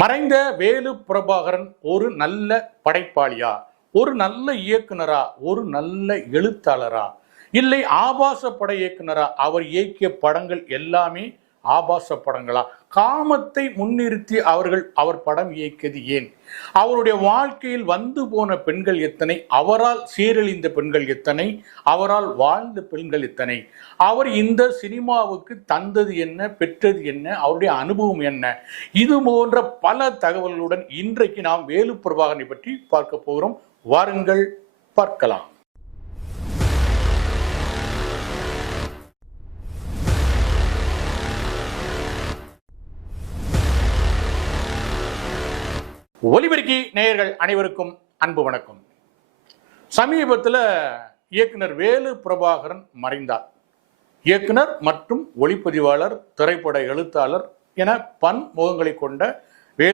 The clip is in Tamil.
மறைந்த வேலு பிரபாகரன் ஒரு நல்ல படைப்பாளியா, ஒரு நல்ல இயக்குனரா, ஒரு நல்ல எழுத்தாளரா, இல்லை ஆபாச பட இயக்குனரா? அவர் இயக்கிய படங்கள் எல்லாமே ஆபாச படங்களா? காமத்தை முன்னிறுத்தி அவர் படம் இயக்கியது ஏன்? அவருடைய வாழ்க்கையில் வந்து போன பெண்கள் எத்தனை? அவரால் சீரழிந்த பெண்கள் எத்தனை? அவரால் வாழ்ந்த பெண்கள் எத்தனை? அவர் இந்த சினிமாவுக்கு தந்தது என்ன, பெற்றது என்ன, அவருடைய அனுபவம் என்ன? இது போன்ற பல தகவல்களுடன் இன்றைக்கு நாம் வேலு பிரபாகரனை பற்றி பார்க்க போகிறோம். வாருங்கள் பார்க்கலாம். ஒலிபெருக்கி நேயர்கள் அனைவருக்கும் அன்பு வணக்கம். சமீபத்தில் இயக்குனர் வேலு பிரபாகரன் மறைந்தார். இயக்குனர் மற்றும் ஒளிப்பதிவாளர், திரைப்பட எழுத்தாளர் என பன்முகங்களை கொண்ட